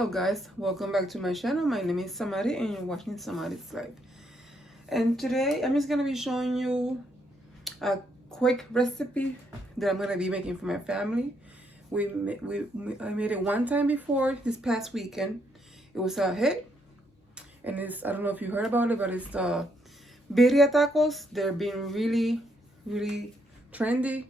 Hello guys, welcome back to my channel. My name is Samari and you're watching Samari's Life. And today I'm just going to be showing you a quick recipe that I'm going to be making for my family. I made it one time before this past weekend. It was a hit, and it's, I don't know if you heard about it, but it's the BIRRIA Tacos. They're being really trendy.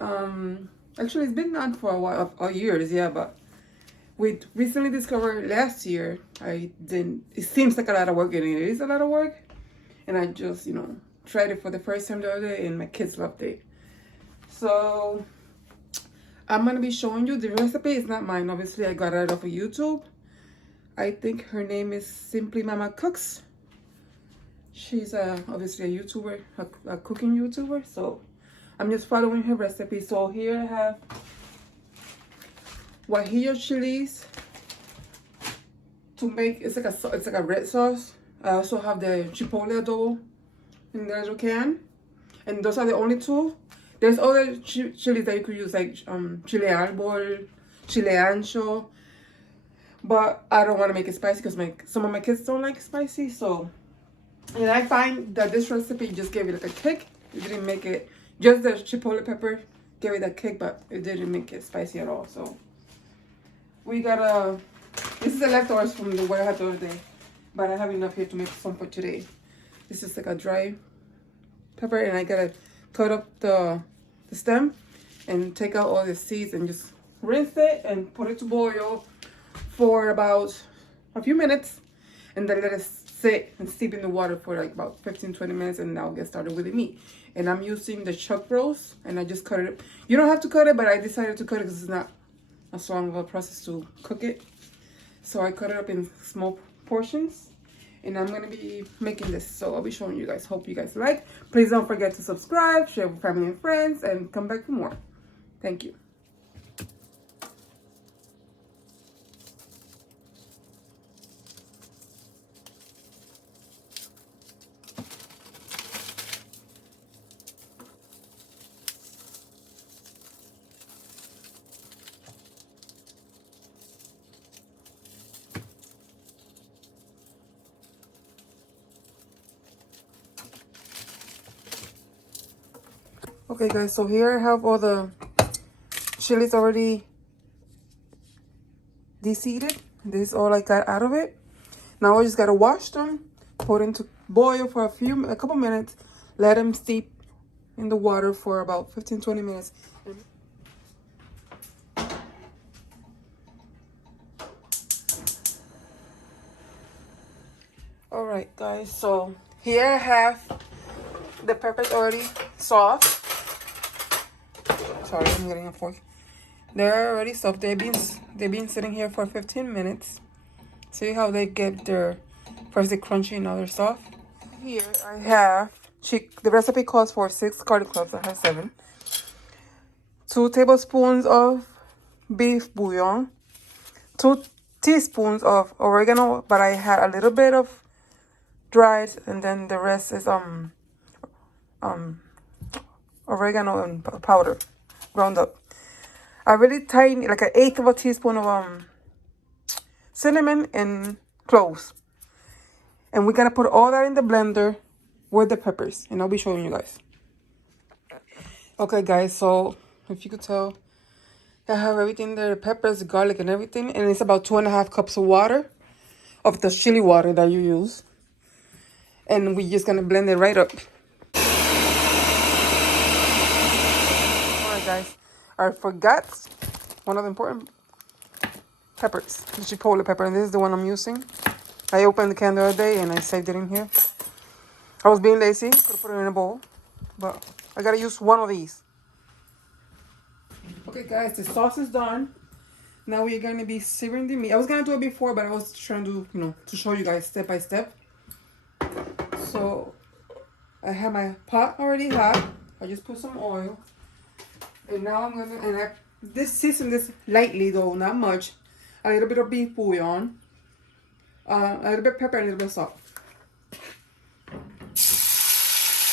Actually it's been on for a while, years, yeah, but we recently discovered last year. It seems like a lot of work, and it is a lot of work. And I just, tried it for the first time the other day, and my kids loved it. So I'm going to be showing you the recipe. It's not mine, obviously. I got it off of YouTube. I think her name is Simply Mamá Cooks. She's obviously a YouTuber, a cooking YouTuber. So I'm just following her recipe. So here I have guajillo chilies to make. It's like a red sauce. I also have the chipotle adobo in the little can, and those are the only two. There's other chilies that you could use, like chile arbol, chile ancho, but I don't want to make it spicy because some of my kids don't like spicy. So, and I find that this recipe just gave it like a kick. It didn't make it, just the chipotle pepper gave it a kick, but it didn't make it spicy at all. So we got this is the leftovers from what I had the other day, but I have enough here to make some for today. This is like a dry pepper, and I gotta cut up the stem and take out all the seeds and just rinse it and put it to boil for about a few minutes, and then let it sit and steep in the water for like about 15-20 minutes, and I'll get started with the meat. And I'm using the chuck roast, and I just cut it. You don't have to cut it, but I decided to cut it because it's not as long of a process to cook it. So I cut it up in small portions, and I'm gonna be making this, so I'll be showing you guys. Hope you guys like. Please don't forget to subscribe, share with family and friends, and come back for more. Thank you. Okay guys, so here I have all the chilies already de-seeded. This is all I got out of it. Now I just gotta wash them, put them to boil for a couple minutes, let them steep in the water for about 15-20 minutes. Alright guys, so here I have the peppers already soft. Sorry, I'm getting a fork. They're already soft. They've been sitting here for 15 minutes. See how they get their, first they're crunchy, now they're soft. Here I have, the recipe calls for 6 garlic cloves. I have 7. 2 tablespoons of beef bouillon. 2 teaspoons of oregano, but I had a little bit of dried, and then the rest is oregano and powder, ground up. A really tiny, like an 1/8 of a teaspoon of cinnamon and cloves. And we gotta put all that in the blender with the peppers, and I'll be showing you guys. Okay guys, so if you could tell, I have everything there, the peppers, the garlic, and everything, and it's about 2.5 cups of water, of the chili water that you use. And we're just gonna blend it right up. Alright guys, I forgot one of the important peppers, the chipotle pepper, and this is the one I'm using. I opened the can the other day and I saved it in here. I was being lazy, could have put it in a bowl, but I gotta use one of these. Okay guys, the sauce is done. Now we're gonna be searing the meat. I was gonna do it before, but I was trying to, to show you guys step by step. So I have my pot already hot. I just put some oil. And now I'm gonna, season this lightly though, not much. A little bit of beef bouillon, a little bit of pepper, and a little bit of salt.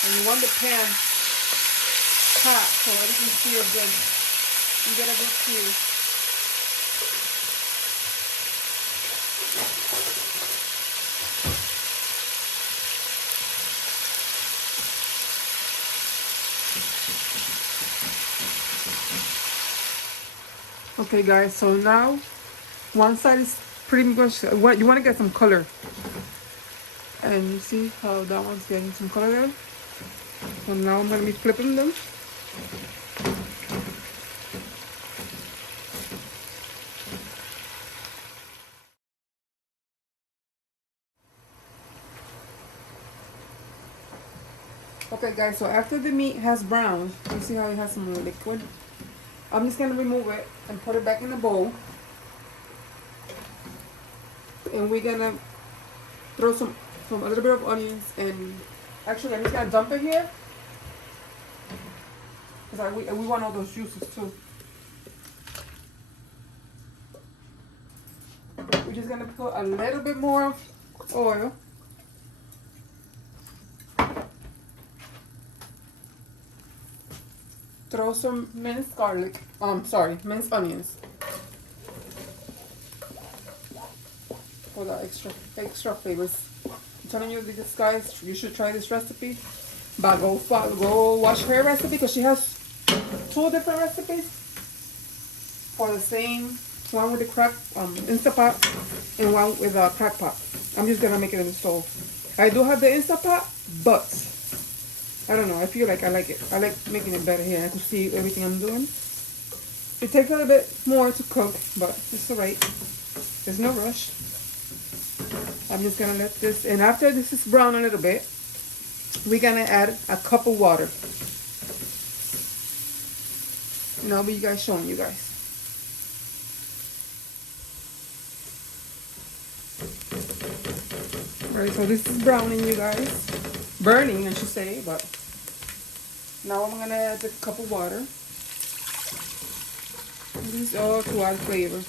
And you want the pan hot so everything sears good. You get a good sear. Okay guys, so now one side is pretty much what you want to get some color. And you see how that one's getting some color there? So now I'm going to be flipping them. Okay guys, so after the meat has browned, you see how it has some liquid? I'm just going to remove it and put it back in the bowl. And we're going to throw a little bit of onions, and actually I'm just going to dump it here. Because we want all those juices too. We're just going to put a little bit more oil. Throw some minced garlic. Minced onions. For the extra flavors. I'm telling you, this guys, you should try this recipe. But go watch her recipe, because she has 2 different recipes for the same. One with the crack Instant Pot and one with a crack pot. I'm just gonna make it in the stove. I do have the Instant Pot, but I don't know. I feel like I like it. I like making it better here. I can see everything I'm doing. It takes a little bit more to cook, but it's alright. There's no rush. I'm just gonna let this, and after this is brown a little bit, we're gonna add a cup of water. And I'll be showing you guys. Alright, so this is browning, you guys. Burning, I should say, but now I'm gonna add the cup of water. And this is all to add flavor.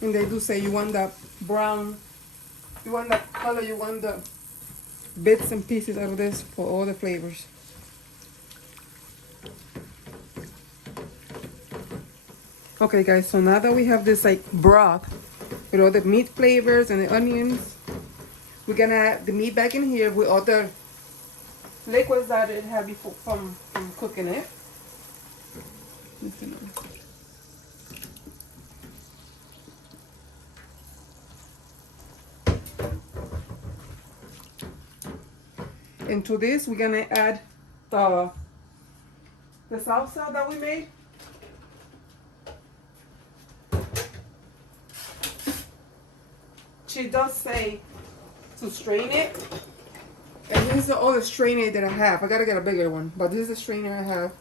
And they do say you want that brown, you want that color, you want the bits and pieces out of this for all the flavors. Okay guys, so now that we have this like broth with all the meat flavors and the onions, we're gonna add the meat back in here with all the liquids that it had before from cooking it. Into this, we're gonna add the salsa that we made. She does say to strain it, and this is the other strainer that I have. I gotta get a bigger one, but this is the strainer I have.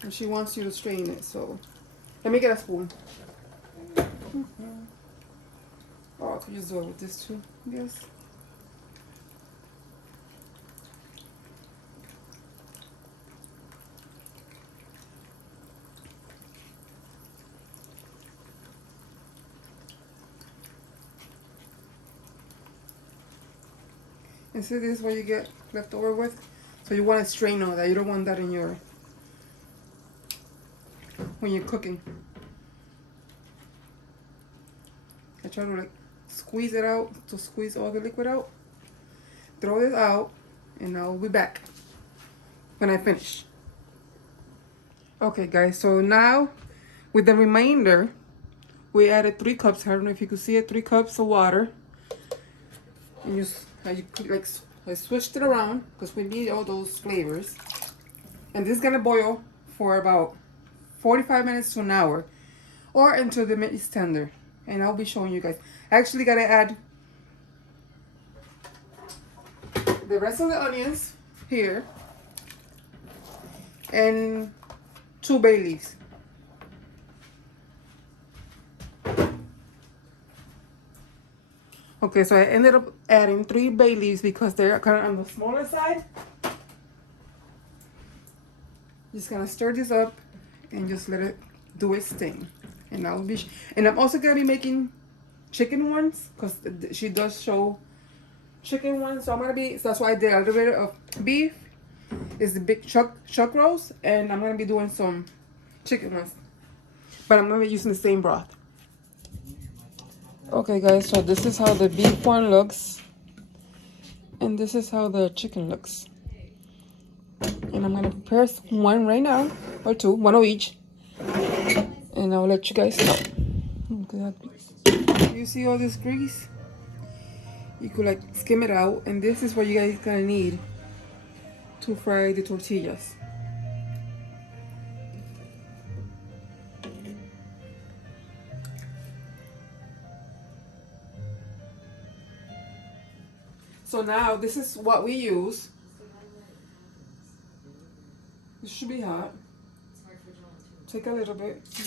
And she wants you to strain it, so let me get a spoon. Oh, I could just do it with this too, I guess. And see, this is what you get left over with. So you want to strain all that. You don't want that in your, when you're cooking. I try to like squeeze it out, to squeeze all the liquid out. Throw this out, and I'll be back when I finish. Okay guys, so now with the remainder, we added 3 cups. I don't know if you can see it, 3 cups of water. And I switched it around because we need all those flavors. And this is gonna boil for about 45 minutes to an hour, or until the meat is tender. And I'll be showing you guys. I actually gotta add the rest of the onions here and 2 bay leaves. Okay, so I ended up adding 3 bay leaves because they're kind of on the smaller side. Just gonna stir this up and just let it do its thing. And I'm also gonna be making chicken ones because she does show chicken ones. So that's why I did a little bit of beef. It's the big chuck roast, and I'm gonna be doing some chicken ones. But I'm gonna be using the same broth. Okay guys, so this is how the beef one looks. And this is how the chicken looks. And I'm gonna prepare one right now, or two, one of each. And I'll let you guys know. Look at that piece. You see all this grease? You could like skim it out, and this is what you guys gonna need to fry the tortillas. So now this is what we use. This should be hot. Take a little bit. Too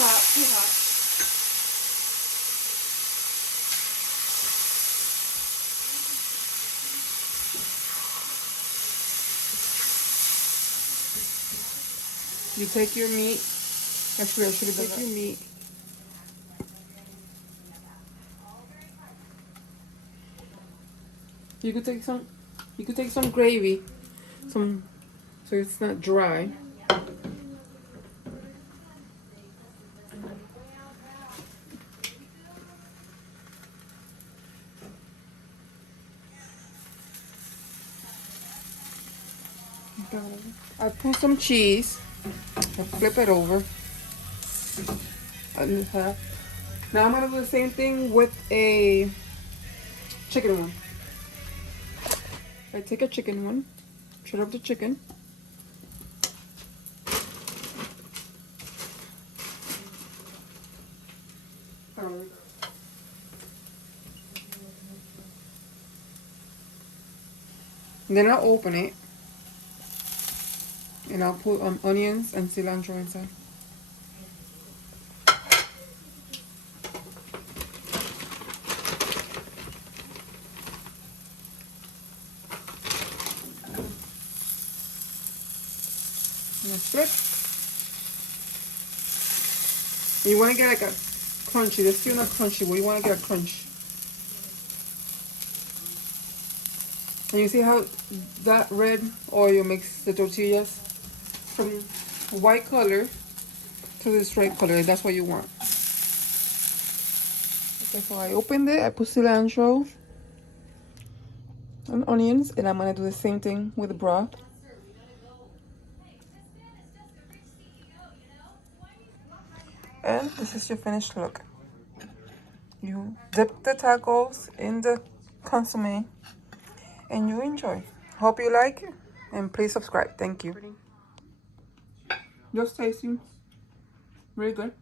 hot, too hot. You take your meat. Actually, I should have taken your meat. You could take some gravy, so it's not dry. I put some cheese and flip it over. Now I'm gonna do the same thing with a chicken one. I take a chicken one, shred up the chicken. Then I'll open it and I'll put onions and cilantro inside. Flip. You want to get like a crunchy. This is still not crunchy, but you want to get a crunch. And you see how that red oil makes the tortillas from white color to this red color. That's what you want. Okay, so I opened it. I put cilantro and onions, and I'm gonna do the same thing with the broth. And this is your finished look. You dip the tacos in the consomme and you enjoy. Hope you like it, and please subscribe. Thank you. Just tasting. Very good.